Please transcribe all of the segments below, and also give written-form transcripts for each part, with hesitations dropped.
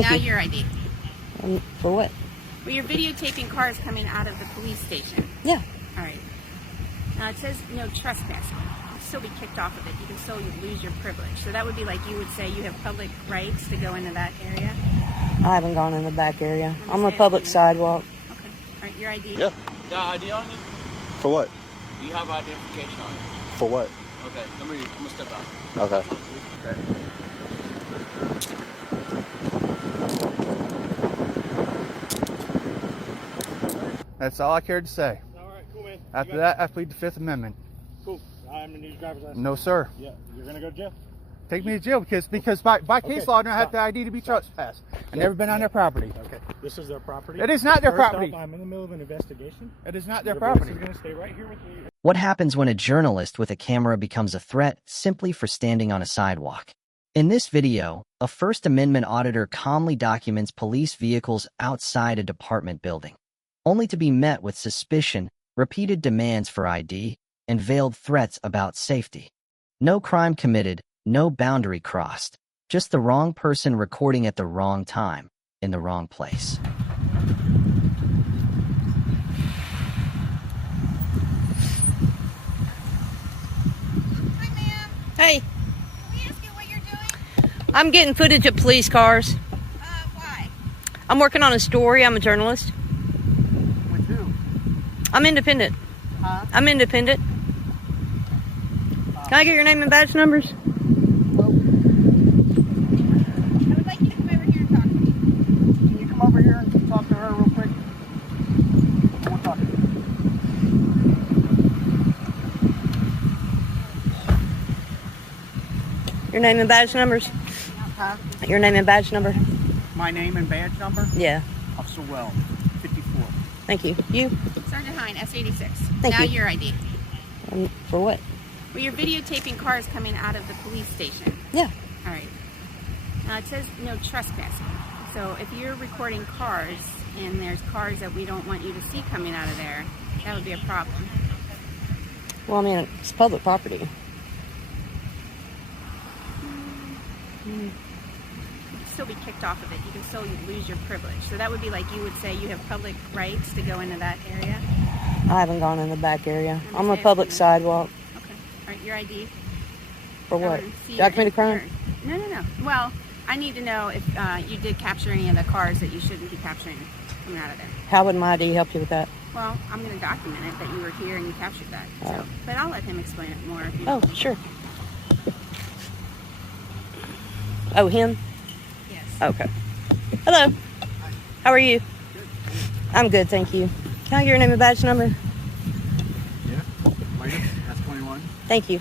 Now your ID. For what? Well, you're videotaping cars coming out of the police station. Yeah. All right. Now it says no trespassing. You'll still be kicked off of it. You can still lose your privilege. So that would be like you would say you have public rights to go into that area. I haven't gone in the back area. I'm a public sidewalk. Okay. All right. Your ID. Yeah. Got ID on you? For what? Do you have identification on you? For what? Okay. I'm gonna step out. Okay. That's all I cared to say. All right, cool, man. After that, I plead the Fifth Amendment. Cool. I'm gonna need your driver's license. No, sir. Yeah, you're gonna go to jail. Take me to jail because by case law, I don't have stop. the ID to be trespassed. I've never been on their property. Okay. This is their property. It is not their First property. Off, I'm in the middle of an investigation. It is not their Your property. voice is gonna stay right here with me. What happens when a journalist with a camera becomes a threat simply for standing on a sidewalk? In this video, a First Amendment auditor calmly documents police vehicles outside a department building, only to be met with suspicion, repeated demands for ID, and veiled threats about safety. No crime committed, no boundary crossed, just the wrong person recording at the wrong time, in the wrong place. Hi, ma'am. Hey, Can we ask you what you're doing? I'm getting footage of police cars. Why? I'm working on a story. I'm a journalist. With who? I'm independent. Huh? I'm independent. Can I get your name and badge numbers? I would like you to come over here and talk to me. Can you come over here and talk to her real quick? We'll talk to you. Your name and badge numbers? Huh? Your name and badge number? My name and badge number? Yeah. Officer Well, 54. Thank you. You? Sergeant Hine, S86. Thank now you. your ID. For what? Well, you're videotaping cars coming out of the police station. Yeah. All right. Now it says no trespassing. So if you're recording cars and there's cars that we don't want you to see coming out of there, that would be a problem. Well, I mean, it's public property. You can still be kicked off of it. You can still lose your privilege. So that would be like you would say you have public rights to go into that area. I haven't gone in the back area. I'm a public sidewalk. Okay. All right. Your ID. For I what? wanna see Did I your- commit a crime? No. Well, I need to know if you did capture any of the cars that you shouldn't be capturing coming out of there. How would my ID help you with that? Well, I'm going to document it that you were here and you captured that. So, but I'll let him explain it more if you Oh, don't. sure. Oh, him? Yes. Okay. Hello. How are you? I'm good, thank you. Can I get your name and badge number? Yeah. That's 21. Thank you.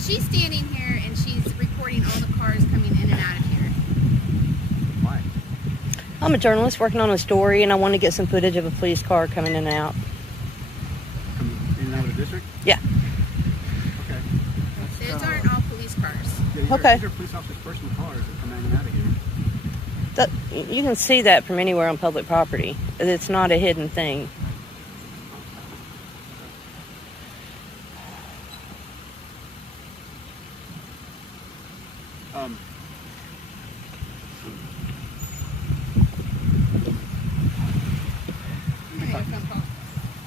She's standing here and she's recording all the cars coming in and out of here. Why? I'm a journalist working on a story, and I want to get some footage of a police car coming in and out. In and out of the district? Yeah. Okay. Those aren't all police cars. Okay. These are police officers' personal cars that come in and out of here. You can see that from anywhere on public property. It's not a hidden thing.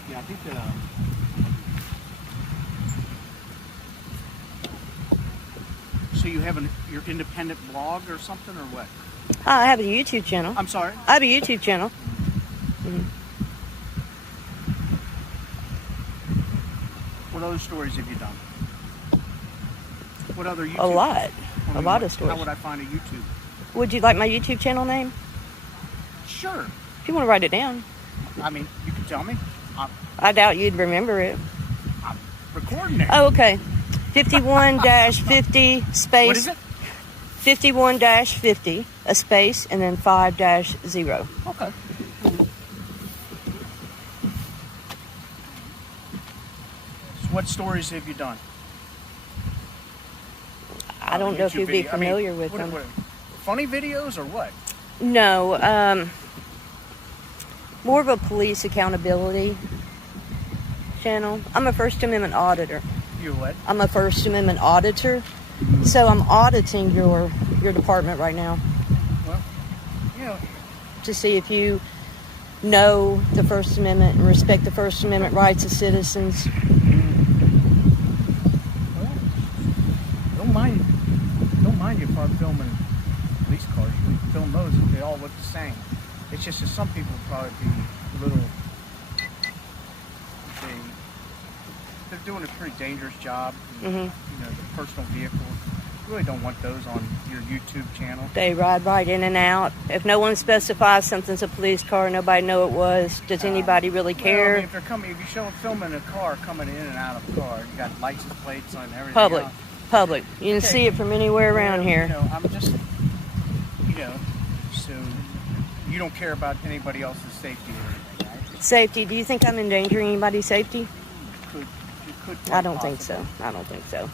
Yeah, I think so you have your independent blog or something, or what? I have a YouTube channel. I'm sorry? I have a YouTube channel. What other stories have you done? What other YouTube? A lot. A lot of stories. How would I find a YouTube? Would you like my YouTube channel name? Sure. If you want to write it down. I mean, you can tell me. I doubt you'd remember it. I'm recording it. Oh, okay. 51-50 space. What is it? 51-50, a space, and then 5-0. Okay. So what stories have you done? I don't know if YouTube you'd be video. familiar I mean, with what- them. what- funny videos or what? No, more of a police accountability channel. I'm a First Amendment auditor. You what? I'm a First Amendment auditor. So I'm auditing your department right now Well, you know, to see if you know the First Amendment and respect the First Amendment rights of citizens. well, don't mind you if I'm filming police cars. You can film those; they all look the same. It's just that some people probably be a little. They're doing a pretty dangerous job. Mm-hmm. You know, the personal vehicles. You really don't want those on your YouTube channel. They ride right in and out. If no one specifies something's a police car, nobody know it was. Does anybody really Well, care? I mean, if they're coming, if you're filming a car coming in and out of a car, you got license plates on everything. Public. else. Public. You can Okay. see it from anywhere around You here. know, I'm just, so you don't care about anybody else's safety or anything, right? Safety. Do you think I'm endangering anybody's safety? You could. I don't think possibly. so. I don't think so.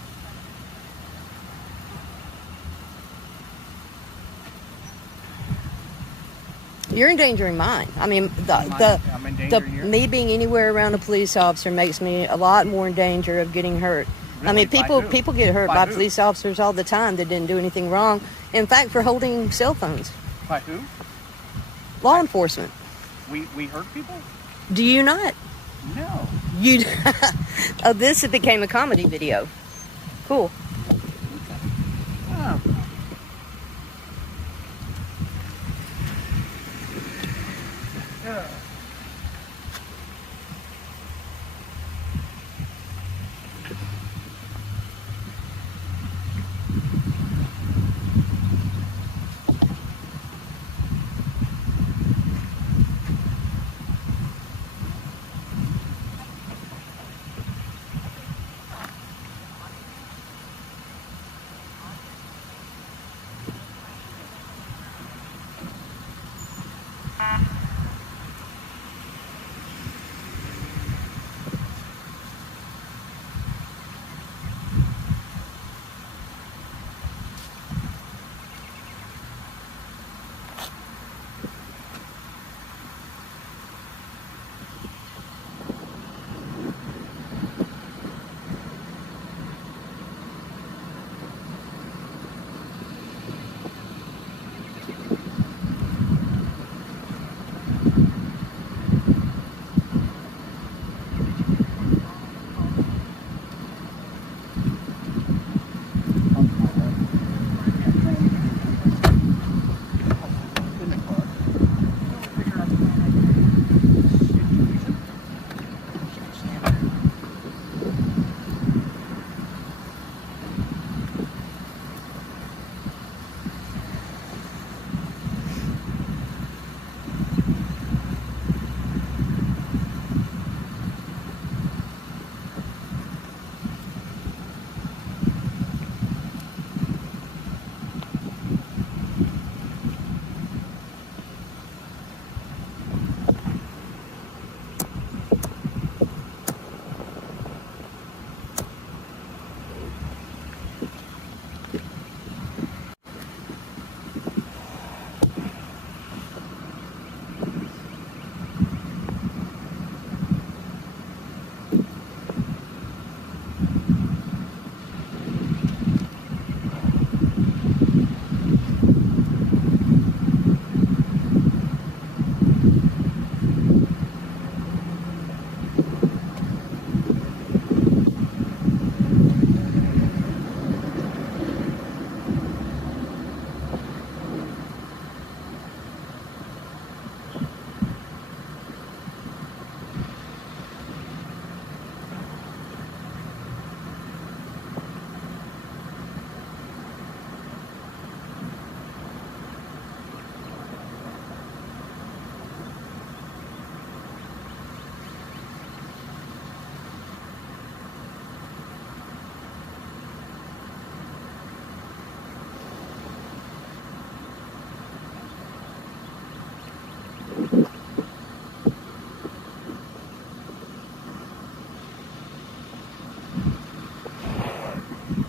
You're endangering mine. I mean, I'm endangering yours? me being anywhere around a police officer makes me a lot more in danger of getting hurt. I Really? mean, By who? people get hurt By by who? police officers all the time that didn't do anything wrong. In fact, for holding cell phones. By who? Law enforcement. We hurt people? Do you not? No. You. Oh, this became a comedy video. Cool. Oh. Yeah.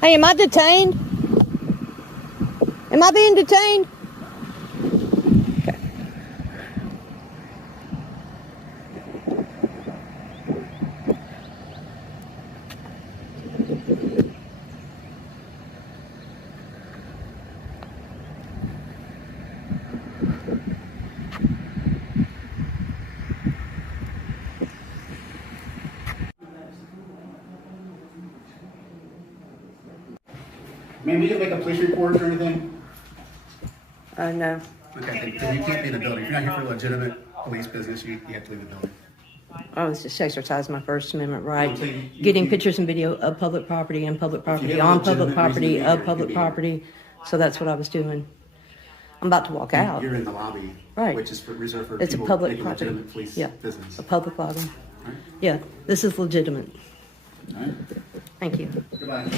Hey, am I detained? Am I being detained? Okay. Ma'am, do you make a police report or anything? No. Okay, then you can't be in the building. If you're not here for legitimate police business, you have to leave the building. I was just exercising my First Amendment right, Okay, getting pictures and video of public property and public property, have a on public legitimate property, reason to be of here, public you can be property. So that's what I was doing. I'm about to walk out. You're in the lobby, Right. which is reserved for It's a people public making property. legitimate police Yeah, business. a public lobby. All right. Yeah, this is legitimate. All right. Thank you. Goodbye.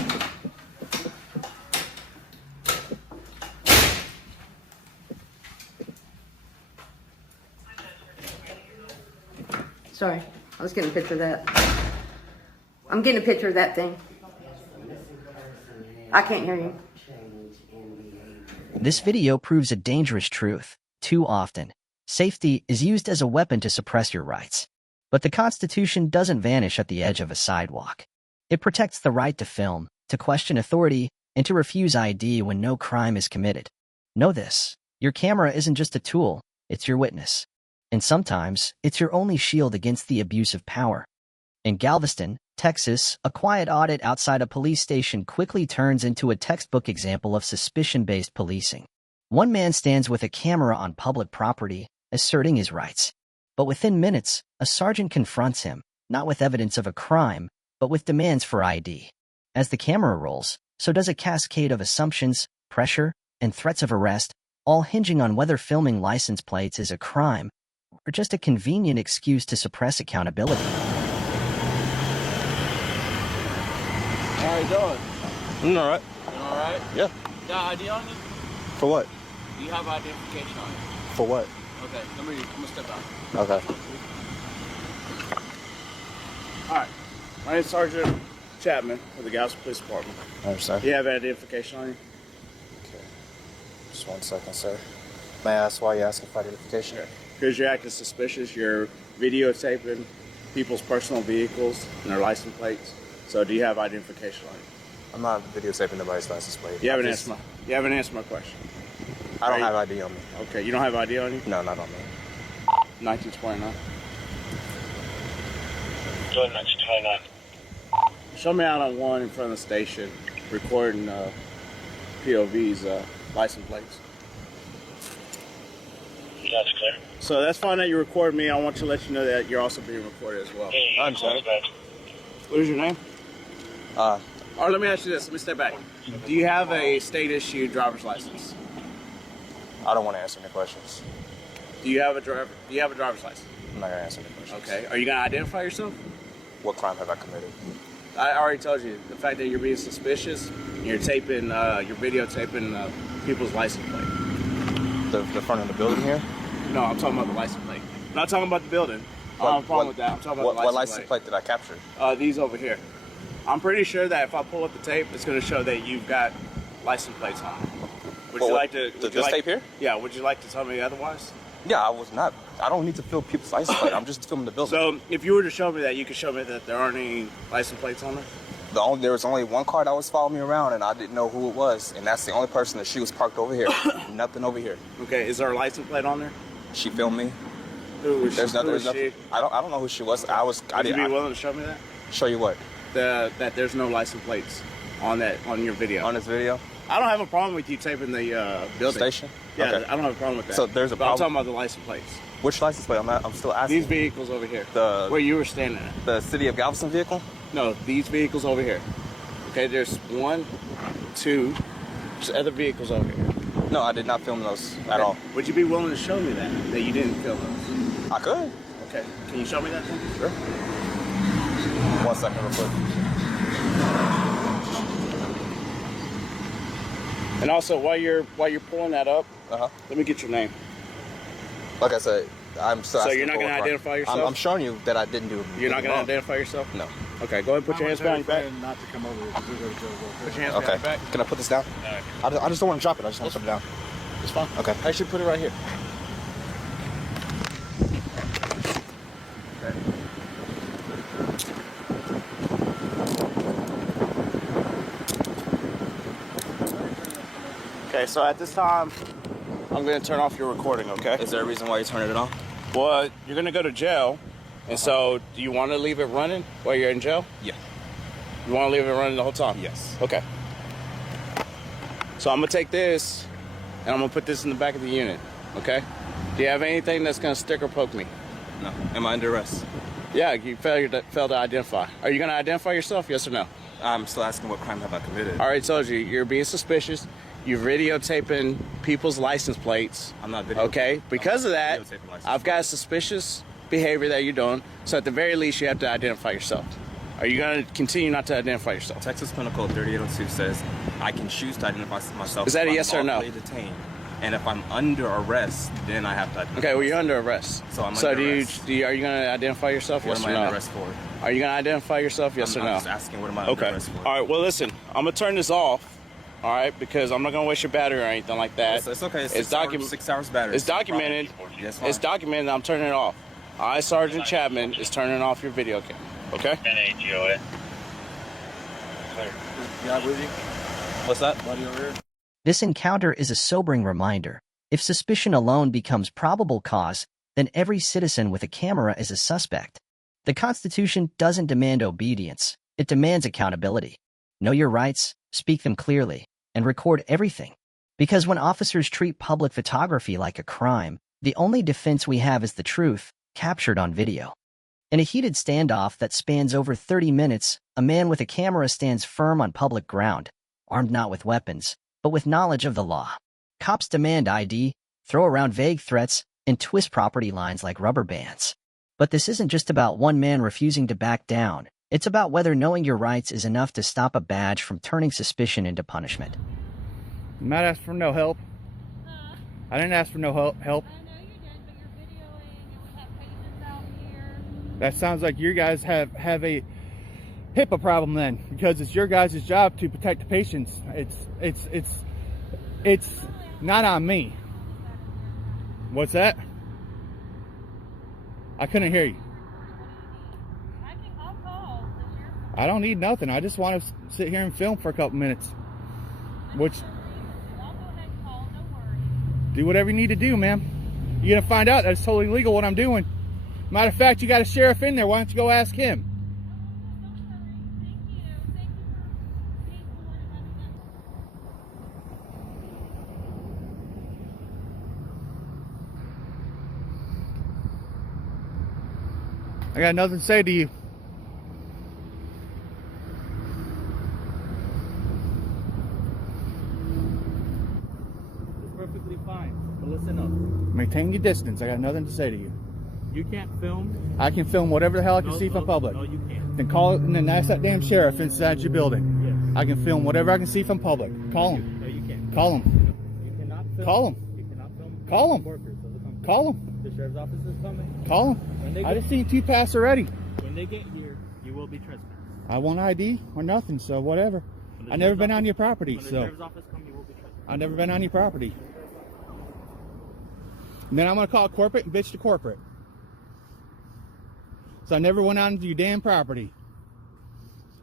Sorry, I was getting a picture of that. I'm getting a picture of that thing. I can't hear you. This video proves a dangerous truth. Too often, safety is used as a weapon to suppress your rights. But the Constitution doesn't vanish at the edge of a sidewalk. It protects the right to film, to question authority, and to refuse ID when no crime is committed. Know this: your camera isn't just a tool, it's your witness. And sometimes, it's your only shield against the abuse of power. In Galveston, Texas, a quiet audit outside a police station quickly turns into a textbook example of suspicion-based policing. One man stands with a camera on public property, asserting his rights. But within minutes, a sergeant confronts him, not with evidence of a crime, but with demands for ID. As the camera rolls, so does a cascade of assumptions, pressure, and threats of arrest, all hinging on whether filming license plates is a crime or just a convenient excuse to suppress accountability. How you doing? I'm all right. You alright? Yeah. You got ID on you? For what? Do you have identification on you? For what? Okay, I'm gonna step out. Okay. Alright. My name's Sergeant Chapman with the Galveston Police Department. I understand. Do you have identification on you? Okay. Just 1 second, sir. May I ask why you're asking for identification? Because you're acting suspicious, you're videotaping people's personal vehicles and their license plates. So do you have identification on you? I'm not videotaping nobody's license plate. You haven't answered my question. I don't have ID on me. Okay, you don't have ID on you? No, not on me. 1929. Go ahead, 1929. Show me out on one in front of the station recording POV's license plates. Yeah, that's clear. So that's fine that you record me. I want to let you know that you're also being recorded as well. Hey, I understand. What is your name? All right, let me ask you this. Let me step back. Do you have a state-issued driver's license? I don't want to answer any questions. Do you have a driver's license? I'm not going to answer any questions. Okay. Are you going to identify yourself? What crime have I committed? I already told you. The fact that you're being suspicious, you're videotaping people's license plate. The front of the building here? No, I'm talking about the license plate. I'm not talking about the building. I don't have a problem with that. I'm talking about what the license plate did I capture? These over here. I'm pretty sure that if I pull up the tape, it's going to show that you've got license plates on. Would you like to? This tape here? Yeah. Would you like to tell me otherwise? Yeah, I was not. I don't need to film people's license plate. I'm just filming the building. So if you were to show me that, you could show me that there aren't any license plates on there? There was only one car that was following me around, and I didn't know who it was. And that's the only person that she was parked over here. Nothing over here. Okay. Is there a license plate on there? She filmed me. Who is There's she? nothing. Who is Nothing. she? I don't know who she was. Would you be willing to show me that? Show you what? That there's no license plates on your video. On this video? I don't have a problem with you taping the building. Station? Yeah, Okay. I don't have a problem with that. So there's a But I'm problem? talking about the license plates. Which license plate? I'm still asking. These vehicles over here. The- where you were standing at. The City of Galveston vehicle? No, these vehicles over here. Okay, there's 1, 2, there's other vehicles over here. No, I did not film those at all. Would you be willing to show me that you didn't film those? I could. Okay, can you show me that then? Sure. 1 second, real quick. And also, while you're pulling that up, let me get your name. Like I said, I'm still. So asking you're not for going to a crime. identify yourself? I'm showing you that I didn't do. You're not going to wrong. identify yourself? No. Okay, go ahead and put your hands behind your back. Not to come over here because we're going to jail. Put your hands Okay. behind your back. Can I put this down? All right. I just don't want to drop it. I just want to put it down. It's fine. Okay. I should put it right here. Okay, so at this time, I'm going to turn off your recording, okay? Is there a reason why you're turning it on? Well, you're going to go to jail, and so do you want to leave it running while you're in jail? Yeah. You want to leave it running the whole time? Yes. Okay. So I'm gonna take this and I'm gonna put this in the back of the unit, okay? Do you have anything that's gonna stick or poke me? No. Am I under arrest? Yeah, you failed to identify. Are you gonna identify yourself, yes or no? I'm still asking what crime have I committed. I already told you, you're being suspicious. You're videotaping people's license plates. I'm not videotaping. Okay, because of that, videotaping license I've got suspicious behavior that you're doing. So at the very least, you have to identify yourself. Are you going to continue not to identify yourself? Texas Penal Code 3802 says I can choose to identify myself. Is that a if yes I'm or no? lawfully detained. And if I'm under arrest, then I have to identify Okay, well, you're myself. under arrest. So I'm so under are arrest. you going to identify yourself, What yes am or I no? under arrest for? Are you going to identify yourself, yes or no? I'm just asking what am I under Okay. arrest for? All right, well, listen, I'm going to turn this off, all right, because I'm not going to waste your battery or anything like that. It's okay. It's It's 6 hours battery. It's documented. Yes, It's documented. I'm turning it off. I, Sergeant Chapman, is turning off your video camera. Okay? NAGOA. Clear. Yeah, with you. What's that? Buddy over here. This encounter is a sobering reminder. If suspicion alone becomes probable cause, then every citizen with a camera is a suspect. The Constitution doesn't demand obedience. It demands accountability. Know your rights, speak them clearly, and record everything. Because when officers treat public photography like a crime, the only defense we have is the truth, captured on video. In a heated standoff that spans over 30 minutes, a man with a camera stands firm on public ground, armed not with weapons, but with knowledge of the law. Cops demand ID, throw around vague threats, and twist property lines like rubber bands. But this isn't just about one man refusing to back down. It's about whether knowing your rights is enough to stop a badge from turning suspicion into punishment. You might ask for no help. I didn't ask for no help. I know you did, but you're videoing and we have patients out here. That sounds like you guys have a HIPAA problem then, because it's your guys' job to protect the patients. It's not on me. What's that? I couldn't hear you. I'll call the sheriff. I don't need nothing. I just want to sit here and film for a couple minutes. Which, I'll go ahead and call, no worries. do whatever you need to do, ma'am. You're going to find out that's totally legal what I'm doing. Matter of fact, you got a sheriff in there. Why don't you go ask him? Thank you. Thank you for being the one who has done. I got nothing to say to you. It's perfectly fine, but listen up. Maintain your distance. I got nothing to say to you. You can't film. I can film whatever the hell I can see from public. No, you can't. Then call it, and then ask that damn sheriff inside your building. Yes. I can film whatever I can see from public. Call him. No, you can't. Call him. You cannot film. Call him. You cannot film. Call him. Workers of the company. Call him. The sheriff's office is coming. Call When they him. I get- just seen 2 pass already. When they get here, you will be trespassed. I want ID or nothing, so whatever. When the I never sheriff's been on office- your property, When the so sheriff's office comes, you will be trespassed. I've never been on your property. And then I'm gonna call corporate and bitch to corporate. So I never went on to your damn property.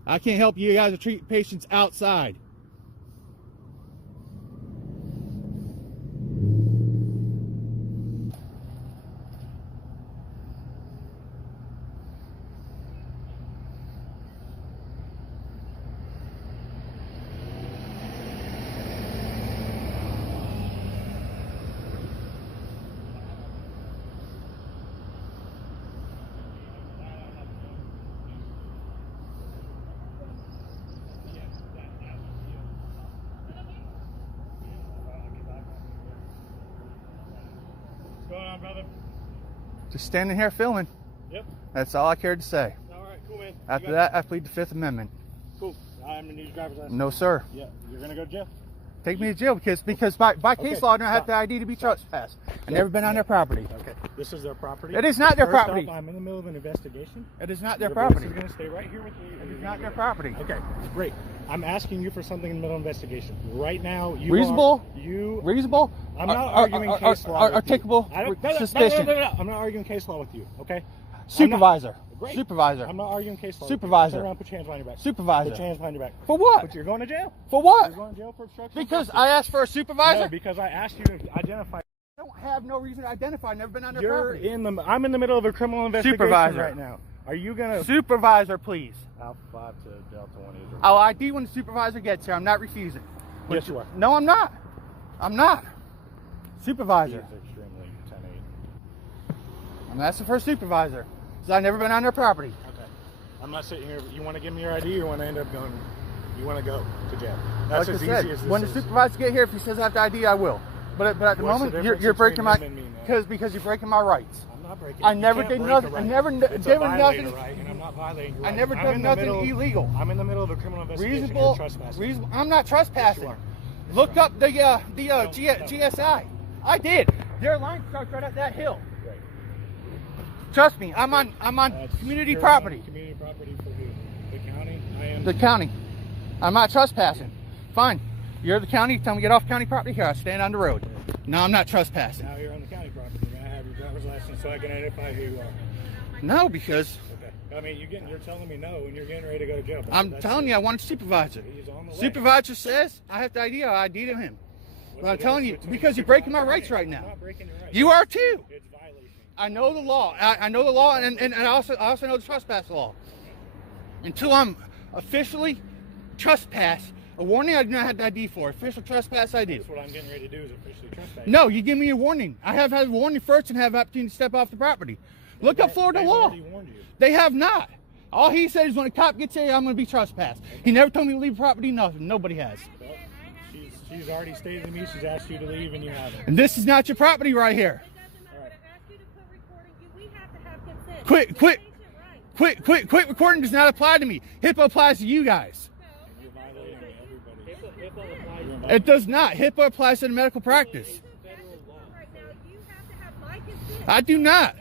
I can't help you guys to treat patients outside. What's going on, brother? Just standing here filming. Yep. That's all I cared to say. All right, cool, man. After that, I plead the 5th Amendment. Cool. I'm gonna need your driver's license. No, sir. Yeah, you're gonna go to jail. Take me to jail because by case Okay, law I don't have stop. the ID to be trespassed. I've never been on their property. Okay. This is their property. It is not their First off, property. I'm in the middle of an investigation. It is not their Your property. business is gonna stay right here with me. It is not their property. Okay, great. I'm asking you for something in the middle of investigation. Right now, you Reasonable? You. Reasonable? I'm not arguing case law. with you. Articulable I don't, no, no, suspicion. No. I'm not arguing case law with you. Okay. Supervisor. Great. Supervisor. I'm not arguing case law. Supervisor. Turn around, put your hands behind your back. Supervisor. Put your hands behind your back. For what? But you're going to jail. For what? You're going to jail for obstruction. Because I asked for a supervisor? No, because I asked you to identify. I don't have no reason to identify. I've never been on their You're property. I'm in the middle of a criminal investigation Supervisor. right now. Are you gonna? Supervisor, please. Alpha 5 to Delta 1 is. I'll ID when the supervisor gets here. I'm not refusing. Yes, you are. No, I'm not. I'm not. Supervisor. Extremely 10-8. I'm asking for a supervisor. Because I've never been on their property. Okay. I'm not sitting here. You want to give me your ID or want to end up going? You want to go to jail? That's Like as I said, easy as this when the is. supervisor get here, if he says I have to ID, I will. But at the What's the moment, difference you're breaking between my him and me, man? because you're breaking my rights. I'm not breaking. I you never can't did break nothing. a I right. never It's did a violator, nothing. right? And I'm not violating your I right. never I'm done in the nothing middle- illegal. I'm in the middle of a criminal investigation. Reasonable. You're trespassing. I'm not trespassing. Yes, you are. Look up the GSI. I did. Their line starts right at that hill. Right. Trust me. I'm on That's community your property. Community property for who? The county? I am. The county. I'm not trespassing. Fine. You're the county. Tell me to get off county property. Here, I stand on the road. No, I'm not trespassing. Now you're on the county property. May I have your driver's license so I can identify who you are? No, because Okay. I mean, you're telling me no, and you're getting ready to go to jail. I'm telling you, I want a supervisor. He's on the way. Supervisor says I have to ID. I ID to him. What's But I'm the telling you, difference between because you're breaking my rights right I'm now. not breaking your rights. You are too. It's violation. I know the law. I know the law, and I also know the trespass law. Until I'm officially trespass, a warning I do not have the ID for. Official trespass I do. That's what I'm getting ready to do is officially trespass. No, you give me a warning. I have had a warning first and have the opportunity to step off the property. Look up Florida They've law. already warned you. They have not. All he said is when a cop gets here, I'm going to be trespassed. He never told me to leave the property, nothing. Nobody has. Well, she's already stated to me she's asked you to leave and you haven't. And this is not your property right here. Quit recording does not apply to me. HIPAA applies to you guys. You're violating everybody. It does not. HIPAA applies to the medical practice. I do not.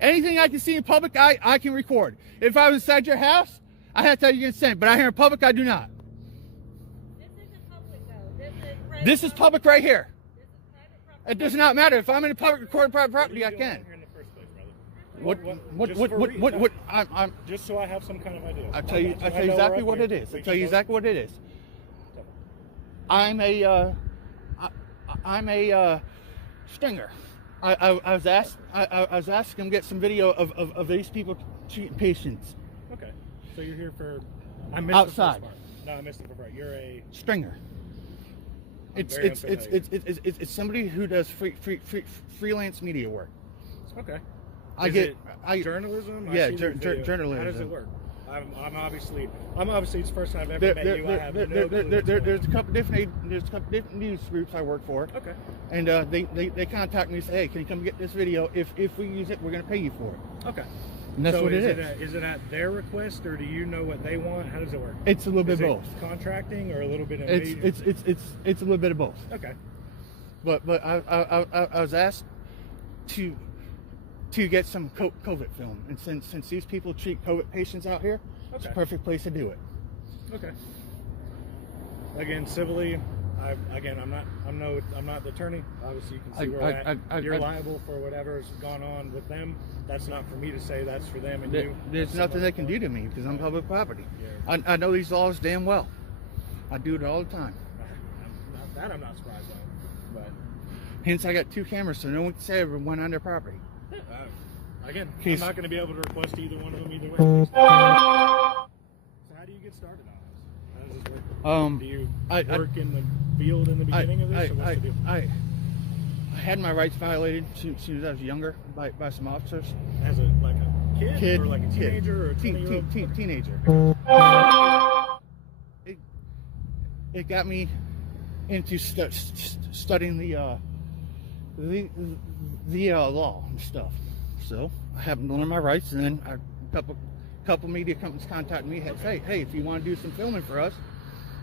Anything I can see in public, I can record. If I was inside your house, I have to have your consent. But out here in public, I do not. This is public right here. It does not matter. If I'm in a public recorded private property, I can. What? I'm. Just so I have some kind of idea. I'll tell you exactly what it is. I'll tell you exactly what it is. I'm a stringer. I was asked to come get some video of these people treating patients. Okay. So you're here for. I missed Outside. The first part. No, I missed the first part. You're a stringer. It's somebody who does freelance media work. Okay. I Is get it journalism. Yeah, I see the video. journalism. How does it work? I'm obviously it's the first time I've ever met you. I have no clue what's going on. There's a couple different news groups I work for. Okay. And they contact me and say, hey, can you come get this video? If we use it, we're going to pay you for it. Okay. And that's so what it is. Is it at their request, or do you know what they want? How does it work? It's a little bit Is it both. Contracting or a little bit of It's a little bit of both. Okay. But I was asked to get some COVID film, and since these people treat COVID patients out here, it's a perfect place to do it. Okay. Again, civilly, I'm not the attorney. Obviously, you can see where you're liable for whatever's gone on with them. That's not for me to say. That's for them and you. There's nothing they can do to me because I'm public property. Yeah. I know these laws damn well. I do it all the time. I'm not surprised on. But hence, I got 2 cameras, so no one can say I ever went on their property. Again, I'm not going to be able to request either one of them either way. So how do you get started on this? How does this work? Do you work in the field in the beginning of this, or what's the deal? I had my rights violated as soon as I was younger by some officers. As a kid or like a teenager or a 20-year-old? Teenager. It got me into studying the law and stuff. So I happened to learn my rights, and then a couple media companies contacted me and said, hey, if you want to do some filming for us,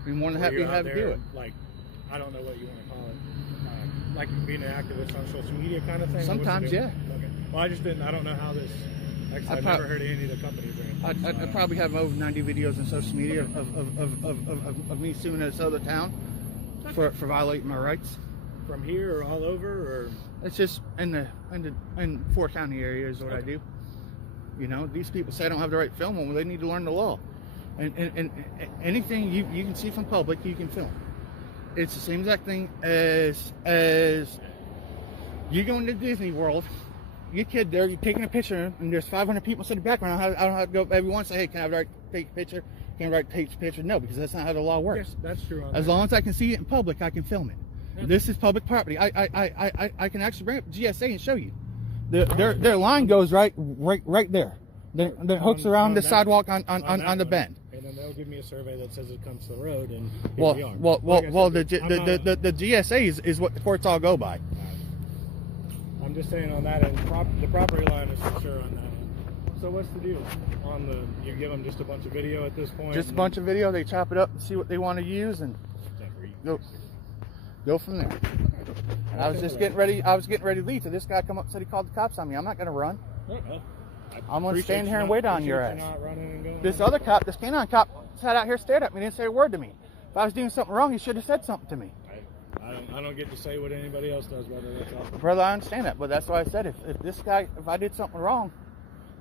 we're more than happy to have you do it. Like, I don't know what you want to call it. Like being an activist on social media kind of thing? Sometimes, yeah. Okay. Well, I don't know how this, I've never heard of any of the companies or anything. I probably have over 90 videos on social media of me suing this other town for violating my rights. From here or all over, or? It's just in 4 county areas is what I do. You know, these people say I don't have the right to film them. Well, they need to learn the law. And anything you can see from public, you can film. It's the same exact thing as you go into Disney World, your kid there, you're taking a picture, and there's 500 people sitting in the background. I don't have to go every once and say, hey, can I have the right to take a picture? Can can right take pictures. No, because that's not how the law works. Yes, that's true. As long as I can see it in public, I can film it. This is public property. I can actually bring up GSA and show you. Their line goes right there. Then hooks around the sidewalk on the bend. And then they'll give me a survey that says it comes to the road, and Well, here we are. the GSA is what the courts all go by. I'm just saying on that end, the property line is for sure on that end. So what's the deal? You give them just a bunch of video at this point? Just a bunch of video. They chop it up and see what they want to use, and go from there. I was just getting ready. I was getting ready to leave. So this guy come up and said he called the cops on me. I'm not going to run. I'm going to stand here and wait on your ass. This other cop, this canine cop, sat out here, stared at me, didn't say a word to me. If I was doing something wrong, he should have said something to me. I don't get to say what anybody else does, brother. That's all. Brother, I understand that, but that's why I said if this guy, if I did something wrong,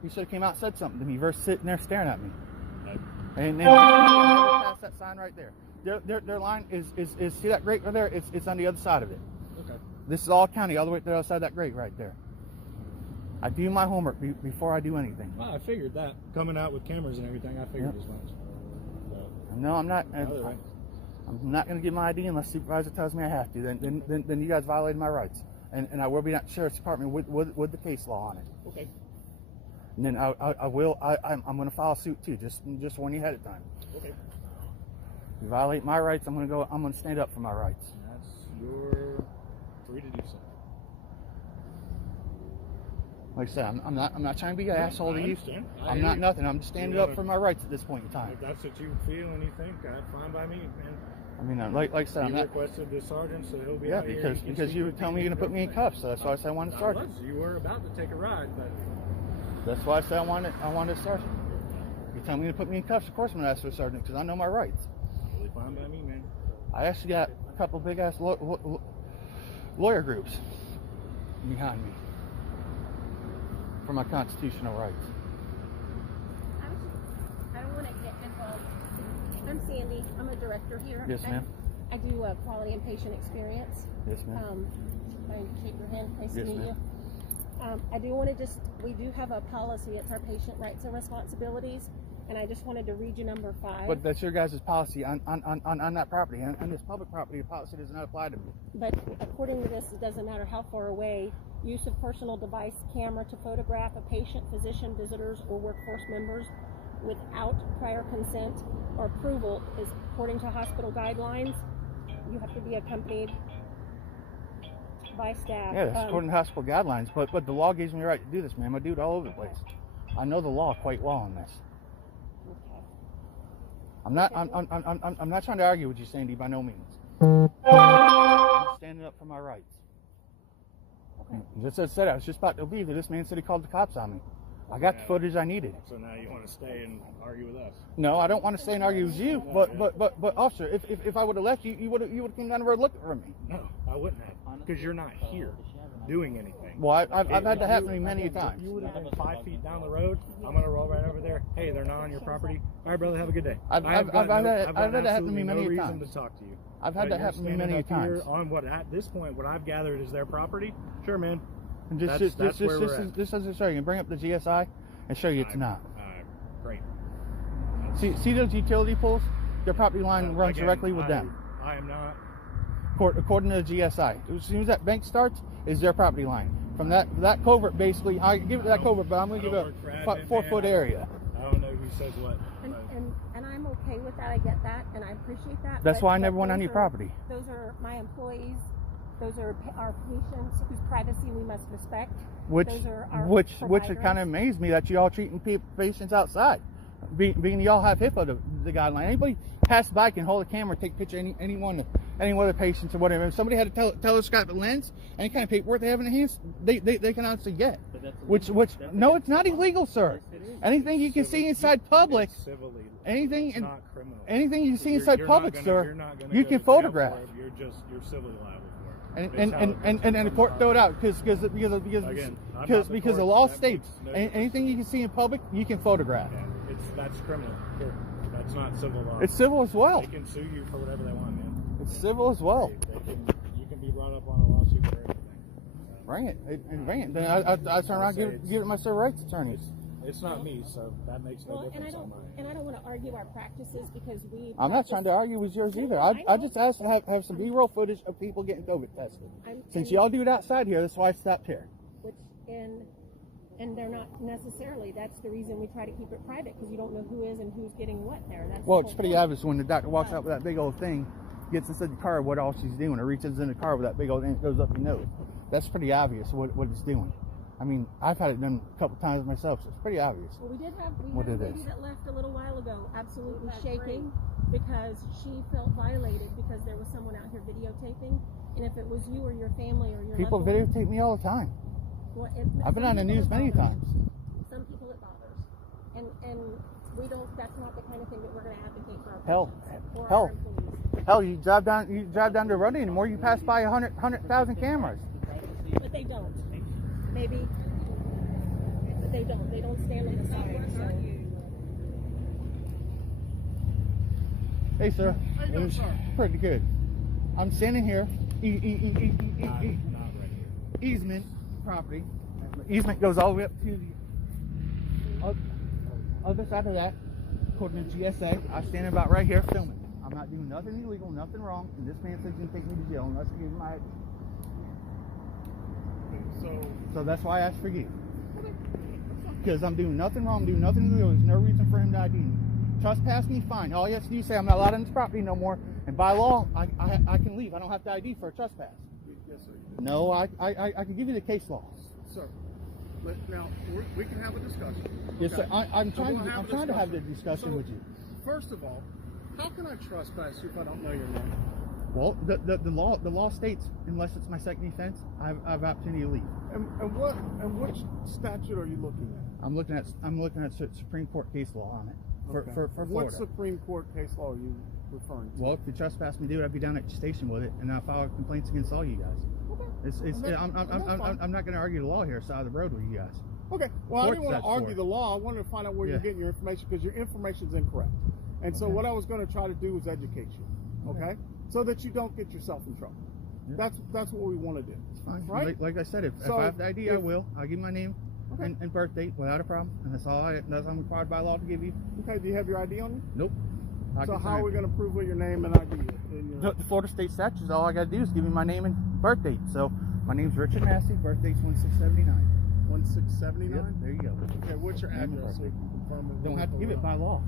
he should have came out and said something to me versus sitting there staring at me. And then past that sign right there. Their line is see that grate right there? It's on the other side of it. Okay. This is all county, all the way to the other side of that grate right there. I do my homework before I do anything. Well, I figured that. Coming out with cameras and everything, I figured as much. No, I'm not. I'm not going to give my ID unless supervisor tells me I have to. Then you guys violated my rights, and I will be at the sheriff's department with the case law on it. Okay. And then I'm going to file a suit too, just warn you ahead of time. Okay. If you violate my rights, I'm going to stand up for my rights. You're free to do so. Like I said, I'm not trying to be an asshole to you. I'm not not nothing. I'm just standing up for my rights at this point in time. If that's what you feel and you think, fine by me, man. I mean, like I said, I'm not. Requested the sergeant, so he'll be out here. because you were telling me you're going to put me in cuffs, so that's why I said I wanted a sergeant. You were about to take a ride, but that's why I said I wanted a sergeant. You tell me to put me in cuffs, of course I'm going to ask for a sergeant because I know my rights. Really fine by me, man. I actually got a couple big ass lawyer groups behind me for my constitutional rights. I don't want to get involved. I'm Sandy. I'm a director here. Yes, ma'am. I do quality and patient experience. Yes, ma'am. I shake your hand. Nice Yes, to meet ma'am. you. I do want to we do have a policy. It's our patient rights and responsibilities. And I just wanted to read you number 5. But that's your guys' policy on that property. On this public property, the policy does not apply to me. But according to this, it doesn't matter how far away. Use of personal device camera to photograph a patient, physician, visitors, or workforce members without prior consent or approval is according to hospital guidelines. You have to be accompanied by staff. Yeah, that's according to hospital guidelines. But the law gives me the right to do this, ma'am. I do it all over the place. I know the law quite well on this. Okay. I'm not trying to argue with you, Sandy, by no means. I'm standing up for my rights. Just as I said, I was just about to leave, and this man said he called the cops on me. I got the footage I needed. So now you want to stay and argue with us? No, I don't want to stay and argue with you. But officer, if I would have left you, you would have came down the road looking for me. No, I wouldn't have, because you're not here doing anything. Well, I've had that happen to me many times. You would have been 5 feet down the road. I'm gonna roll right over there. Hey, they're not on your property. All right, brother, have a good day. I've had that happen to me many reason times. to talk to you. I've had that happen to me many times. On what at this point, what I've gathered is their property. Sure, man. And That's where we're at. This doesn't show you. Bring up the GSI and show you it's not. Great. See those utility poles? Their property line runs directly with them. I am not. According to the GSI, as soon as that bank starts, is their property line. From that covert, basically, I give it that covert, but I'm going to give it a 4-foot area. I don't know who says what. And I'm okay with that. I get that, and I appreciate that. That's why I never went on your property. Those are my employees. Those are our patients whose privacy we must respect. Which providers. kind of amazed me that you all treating patients outside, being y'all have HIPAA the guideline. Anybody pass by can hold a camera, take a picture of any one of the patients or whatever. If somebody had a telescopic lens, any kind of paperwork they have in their hands, they can honestly get. Which no, it's not illegal, sir. Anything you can see inside public, anything you see inside public, sir, you can photograph. You're civilly liable. And the court throw it out because the law states anything you can see in public you can photograph. Yeah, that's criminal. That's not civil law. It's civil as well. They can sue you for whatever they want, man. It's civil as well. You can be brought up on a lawsuit for everything. Bring it. Bring it. Then I turn around and give it to my civil rights attorneys. It's not me, so that makes no difference on my end. And I don't want to argue our practices because we. I'm not trying to argue with yours either. I just asked to have some B-roll footage of people getting COVID tested. Since y'all do it outside here, that's why I stopped here. Which and they're not necessarily. That's the reason we try to keep it private, because you don't know who is and who's getting what there. That's well, it's pretty obvious when the doctor walks out with that big old thing, gets inside the car, what all she's doing, or reaches in the car with that big old thing that goes up your nose. That's pretty obvious what it's doing. I mean, I've had it done a couple times myself, so it's pretty obvious. Well, we had a lady that left a little while ago, absolutely shaking because she felt violated because there was someone out here videotaping, and if it was you or your family or your people videotape me all the time. Well, I've been on the news many times. Some people it bothers, and we don't. That's not the kind of thing that we're going to advocate for our patients or our employees. Hell, you drive down to Running anymore, you pass by 100,000 cameras. But they don't. Maybe, but they don't. They don't stand on the side. So. Hey, sir. Pretty good. I'm standing here. Easement property. Easement goes all the way up to the other side of that. According to GSA, I'm standing about right here filming. I'm not doing nothing illegal, nothing wrong, and this man says he's going to take me to jail unless he gives my. So that's why I asked for you. Because I'm doing nothing wrong, doing nothing illegal. There's no reason for him to ID me. Trespass me, fine. All you have to do is say I'm not allowed on this property no more, and by law, I can leave. I don't have to ID for a trespass. Yes, sir. No, I can give you the case law. Sir, but now we can have a discussion. Yes, okay? sir. I'm trying to have the discussion with you. First of all, how can I trespass you if I don't know your name? Well, the law states unless it's my second offense, I have opportunity to leave. And which statute are you looking at? I'm looking at Supreme Court case law on it for Florida. What Supreme Court case law are you referring to? Well, if you trespass me, dude, I'd be down at your station with it, and I'll file complaints against all you guys. Okay. I'm not going to argue the law here side of the road with you guys. Okay. Well, I didn't want to argue the law. I wanted to find out where you're getting your information because your information is incorrect. And so what I was going to try to do is educate you. Okay. So that you don't get yourself in trouble. Yeah. That's what we want to do. It's fine. Right? Like I said, if I have the ID, I will. I'll give you my name and birth date without a problem. And that's I'm required by law to give you. Okay. Do you have your ID on you? Nope. So how are we going to prove what your name and ID is? The Florida state statutes, all I got to do is give you my name and birth date. So my name's Richard Massey. Birth date's 1679. 1679? Yep, there you go. Okay. What's your address? So you can confirm it. Don't have to give it by law.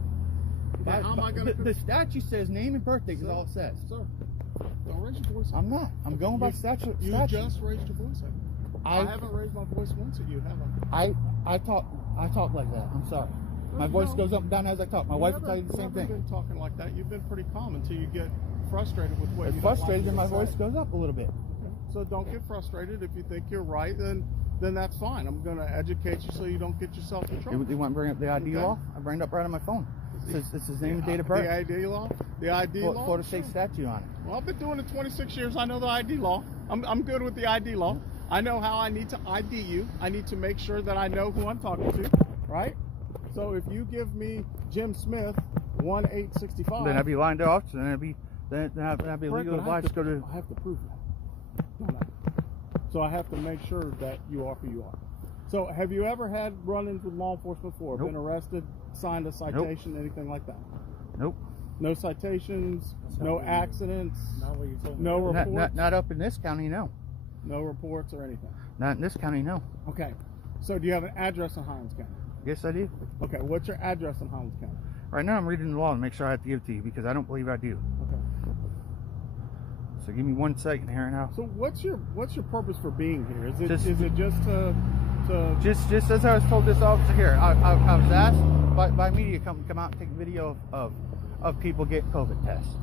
How am I going to? The statute says name and birth date is all it says. Sir, don't raise your voice. I'm not. I'm going by statute. You just raised your voice. I haven't raised my voice once at you, have I? I talk like that. I'm sorry. My voice goes up and down as I talk. My wife will tell you the same thing. You've been talking like that. You've been pretty calm until you get frustrated with what you frustrated and my voice goes up a little bit. So don't get frustrated. If you think you're right, then that's fine. I'm going to educate you so you don't get yourself in trouble. You want to bring up the ID law? I bring it up right on my phone. It's his name and date of birth. The ID law? The ID law? Florida state statute on it. Well, I've been doing it 26 years. I know the ID law. I'm good with the ID law. I know how I need to ID you. I need to make sure that I know who I'm talking to, right? So if you give me Jim Smith 1865, then I'd be lined off. Then I'd be legally obliged to go to. I have to prove that. No. So I have to make sure that you are who you are. So have you ever had run-ins with law enforcement before? Nope. Been arrested, signed a citation, anything like that? Nope. No citations, no accidents, no reports? Not up in this county, no. No reports or anything? Not in this county, no. Okay. So do you have an address in Highlands County? Yes, I do. Okay. What's your address in Highlands County? Right now I'm reading the law to make sure I have to give it to you because I don't believe I do. Okay. So give me 1 second here now. So what's your purpose for being here? Is it just to Just as I was told this officer here, I was asked by media company to come out and take a video of people getting COVID tests.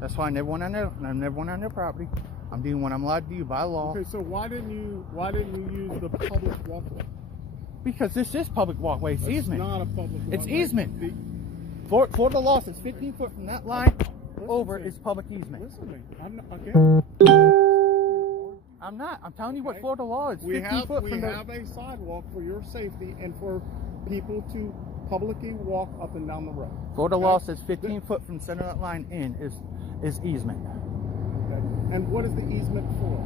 That's why I never went on their property. I'm doing what I'm allowed to do by law. Okay, so why didn't you use the public walkway? Because this is public walkway. It's easement. Not a public walkway. It's easement. For the law, it's 15 foot from that line over is public easement. Listen to me. I'm not. I'm telling you what Florida law is. 15 foot from we have a sidewalk for your safety and for people to publicly walk up and down the road. Florida law says 15 foot from center of that line in is easement. Okay. And what is the easement for?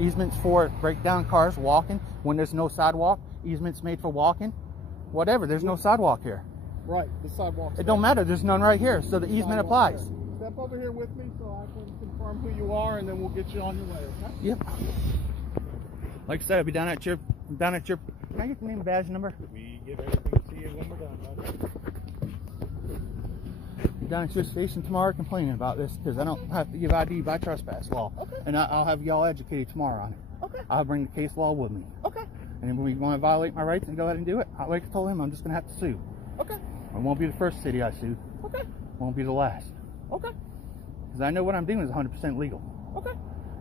Easement's for break down cars walking when there's no sidewalk. Easement's made for walking. Whatever. There's no sidewalk here. Right, the sidewalk. It don't matter. There's none right here, so the easement applies. Step over here with me so I can confirm who you are, and then we'll get you on your way. Okay? Yep. Like I said, I'll be down at your. Can I get the name and badge number? We give everything to you when we're done, bud. Down at your station tomorrow complaining about this because I don't have to give ID by trespass law. Okay. And I'll have y'all educated tomorrow on it. Okay. I'll bring the case law with me. Okay. And then when we want to violate my rights and go ahead and do it, like I told him, I'm just going to have to sue. Okay. It won't be the first city I sue. Okay. Won't be the last. Okay. Because I know what I'm doing is 100% legal. Okay.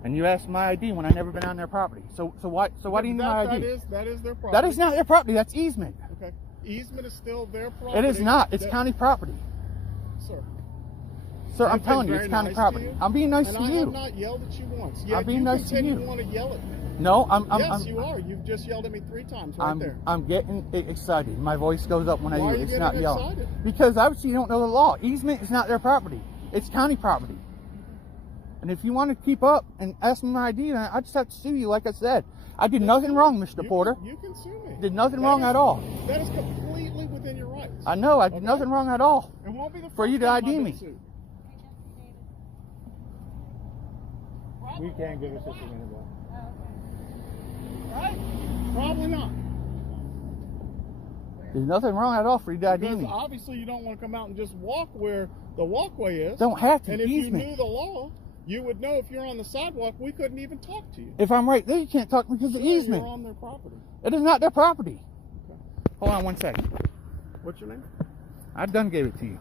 And you asked my ID when I never been on their property. So why do you need my ID? That is their property. That is not their property. That's easement. Okay. Easement is still their property. It is not. It's county property. Sir. Sir, I'm telling you, it's county property. I'm being nice to you. And I have not yelled at you once. I'm being nice to you. You want to yell at me. No, Yes, you are. You've just yelled at me 3 times there. I'm getting excited. My voice goes up when I Why do are it. you It's getting not yelling. excited? Because obviously you don't know the law. Easement is not their property. It's county property. And if you want to keep up and ask me my ID, then I just have to sue you like I said. I did nothing wrong, Mr. Porter. You can sue me. Did nothing wrong at all. That is completely within your rights. I know. I did nothing wrong at all. It won't be the For you to first time ID I've me. been sued. We can't give assistance anymore. Right? Probably not. There's nothing wrong at all for you to ID Because me. obviously you don't want to come out and just walk where the walkway is. Don't have to. And if Easement. you knew the law, you would know if you're on the sidewalk, we couldn't even talk to you. If I'm right there, you can't talk because of the easement. You're on their property. It is not their property. Okay. Hold on 1 second. What's your name? I done gave it to you.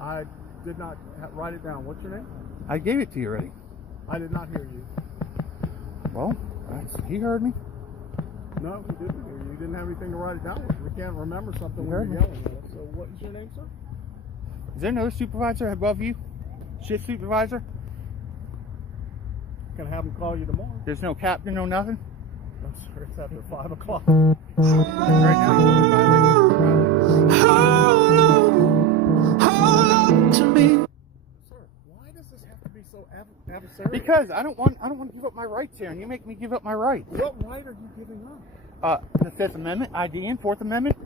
I did not write it down. What's your name? I gave it to you already. I did not hear you. Well, he heard me. No, he didn't hear you. You didn't have anything to write it down with. We can't remember something You when heard you're me. yelling at us. So what is your name, sir? Is there another supervisor above you? Shift supervisor? Can I have him call you tomorrow? There's no captain, no nothing? No, sir. It's after 5 o'clock. Right now, Sir, why does this have to be so adversarial? because I don't want to give up my rights here, and you make me give up my rights. What right are you giving up? The 5th Amendment, ID, and 4th Amendment.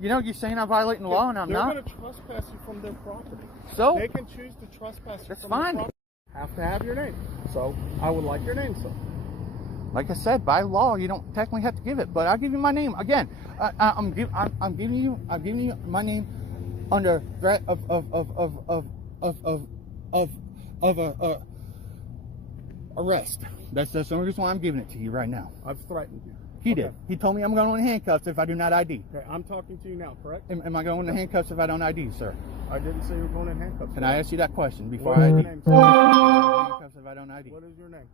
You know, you're saying I'm violating the law, and I'm not. They're going to trespass you from their property. So? They can choose to trespass you That's from fine. their property. Have to have your name. So I would like your name, sir. Like I said, by law, you don't technically have to give it, but I'll give you my name again. I'm giving you my name under threat of arrest. That's the only reason why I'm giving it to you right now. I've threatened you. He did. He told me I'm going in handcuffs if I do not ID. Okay, I'm talking to you now, correct? Am I going in handcuffs if I don't ID, sir? I didn't say you were going in handcuffs. Can I ask you that question before What I is ID? your name, sir? Handcuffs if I don't ID. What is your name?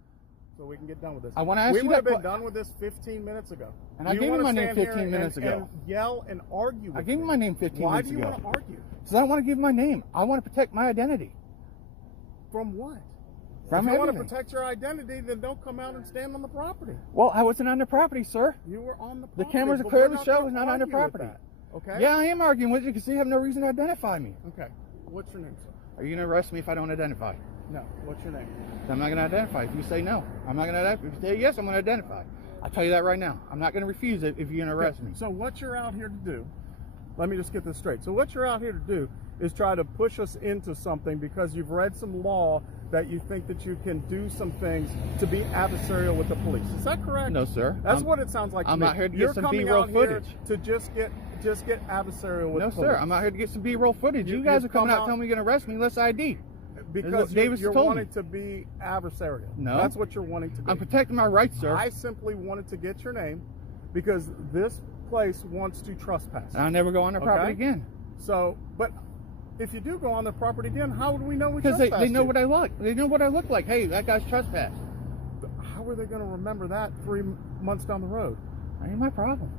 So we can get done with this. I want to ask we you would that have been question. done with this 15 minutes ago. And I gave you my name 15 minutes ago. And yell and argue with I gave you my name 15 Why minutes do ago. you want to argue? Because I don't want to give my name. I want to protect my identity. From what? From if you want to everything. protect your identity, then don't come out and stand on the property. Well, I wasn't on the property, sir. You were on the property. The cameras are but clearly we're show it's gonna not on the argue with property. that, Okay? Yeah, I am arguing with you because you have no reason to identify me. Okay. What's your name, sir? Are you going to arrest me if I don't identify? No. What's your name? I'm not going to identify. If you say no, I'm not going to identify. If you say yes, I'm going to identify. I'll tell you that right now. I'm not going to refuse it if you're going to arrest me. So what you're out here to do, let me just get this straight. So what you're out here to do is try to push us into something because you've read some law that you think that you can do some things to be adversarial with the police. Is that correct? No, sir. That's what it sounds like to I'm me. out here to You're get some coming B-roll out here footage. to just get adversarial with No, the police. sir. I'm out here to get some B-roll footage. You guys are coming out telling me you're going to arrest me unless I ID. Because Davis you're told wanting me. to be adversarial. No. That's what you're wanting to be. I'm protecting my rights, sir. I simply wanted to get your name because this place wants to trespass. And I'll never go on their property Okay? again. So, but if you do go on their property again, how would we know we Because trespassed they know you? what I look. They know what I look like. Hey, that guy's trespassed. How are they going to remember that 3 months down the road? That ain't my problem.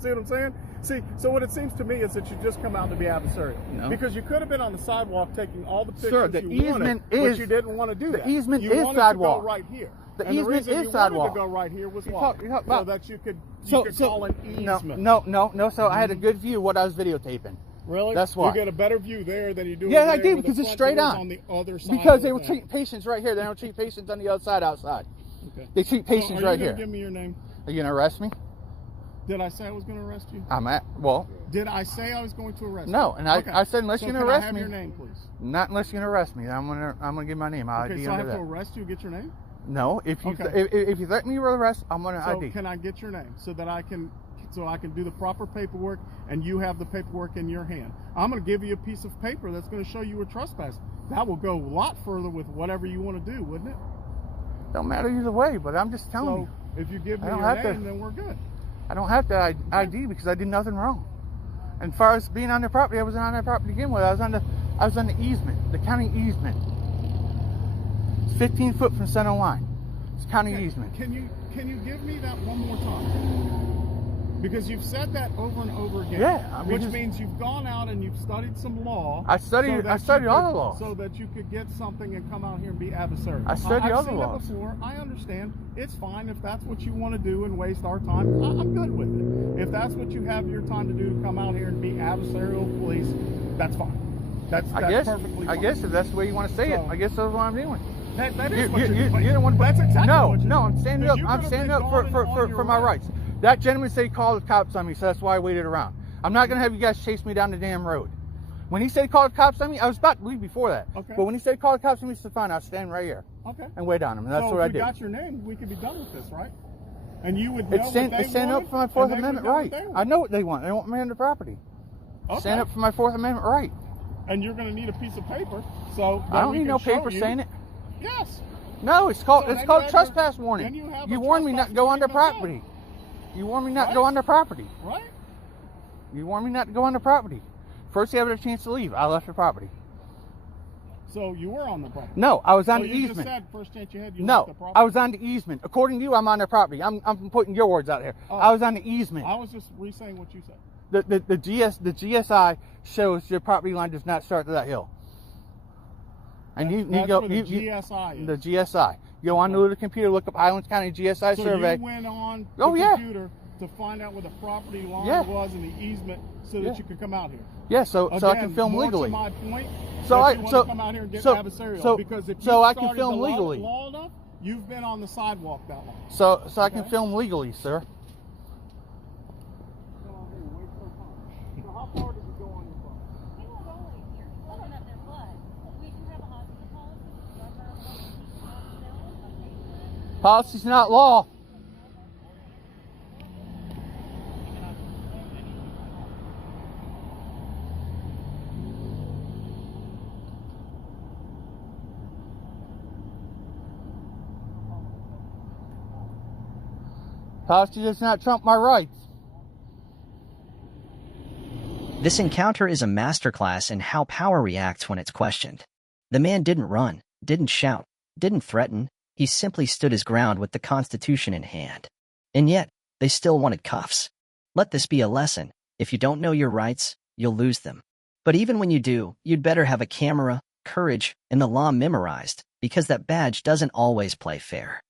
See what I'm saying? See, so what it seems to me is that you just come out to be adversarial. No. Because you could have been on the sidewalk taking all the pictures Sir, the you easement wanted, is- but you didn't want to do the that. easement you is wanted sidewalk. to go right here. The and easement the reason is you sidewalk. wanted to go right here was You why? talk So about- that you could So- call an easement. No. So I had a good view of what I was videotaping. Really? That's why. You get a better view there than you do. Yeah, over I there did where because the it's front straight door's on. the other side Because of they the were thing. treating patients right here. They don't treat patients on the other side outside. Okay. They treat patients So are right you here. gonna give me your name? Are you gonna arrest me? Did I say I was going to arrest you? Well, Did I say I was going to arrest you? no, and Okay. I said unless So you're can gonna I arrest have me. your name, please? Not unless you're gonna arrest me. I'm gonna give my name. I'll Okay, ID so I under have to that. arrest you to get your name? No, if you Okay. if you threaten me with arrest, I'm gonna So ID. can I get your name so that I can do the proper paperwork and you have the paperwork in your hand? I'm going to give you a piece of paper that's going to show you a trespass. That will go a lot further with whatever you want to do, wouldn't it? Don't matter either way, but I'm just telling you. So if you give me I don't your have name, to- then we're good. I don't have to ID because I did nothing wrong. And as far as being on their property, I wasn't on their property to begin with. I was on the easement, the county easement. It's 15 foot from center line. It's county easement. Can you give me that one more time? Because you've said that over and over again. Yeah, I mean, which just- means you've gone out and you've studied some law. I studied all the law. So that you could get something and come out here and be adversarial. I studied all I've the seen laws. it before. I understand. It's fine if that's what you want to do and waste our time. I'm good with it. If that's what you have your time to do, to come out here and be adversarial with police, that's fine. That's perfectly fine. I guess if that's the way you want to say it, So- I guess that's what I'm doing. That is what You're you're the one. That's exactly no, what you're no, doing. I'm standing Because up. you I'm could have standing been up gone and on your for my rights. rights. That gentleman said he called the cops on me, so that's why I waited around. I'm not gonna have you guys chase me down the damn road. When he said he called the cops on me, I was about to leave before that. Okay. But when he said he called the cops on me, I said fine, I'll stand right here Okay. and wait on him. And that's so what I if we did. got your name, we could be done with this, right? And you would know It's stand what up for my they Fourth wanted, and they Amendment would know what right. they want. I know what they want. They want me on the property. Okay. Stand up for my Fourth Amendment right. And you're going to need a piece of paper, so I that don't we need can no show paper you. saying it. Yes. No, it's called So then you have trespass your- warning. then you have You a warned me not to go on their trespass property. warning You warned me not to Right. go on their property. Right? You warned me not to go on the property. First, you have a chance to leave. I left the property. So you were on the property. No, I was on So the you just easement. said first chance you had, you left No, the property. I was on the easement. According to you, I'm on their property. I'm putting your words out here. Oh. I was on the easement. I was just re-saying what you said. The GSI shows your property line does not start to that hill. And you That's go where the you GSI is. the GSI. Go on to the computer, look up Highlands County GSI So survey. you went on Oh, the yeah. computer to find out where the property line Yeah. was in the easement so that Yeah. you could come out here. Yeah, so I Again, can film more legally. To my point, So that I you want so to come out here and get so adversarial so because if so you I can started film the law legally. long enough, you've been on the sidewalk that long. So I can Okay. film legally, sir. So how far did you go on your phone? They were rolling here, rolling up their blood. We do have a hospital policy. Whoever wants to keep on film, okay, for it. Policy's not law. Policy does not trump my rights. This encounter is a masterclass in how power reacts when it's questioned. The man didn't run, didn't shout, didn't threaten. He simply stood his ground with the Constitution in hand. And yet, they still wanted cuffs. Let this be a lesson. If you don't know your rights, you'll lose them. But even when you do, you'd better have a camera, courage, and the law memorized, because that badge doesn't always play fair.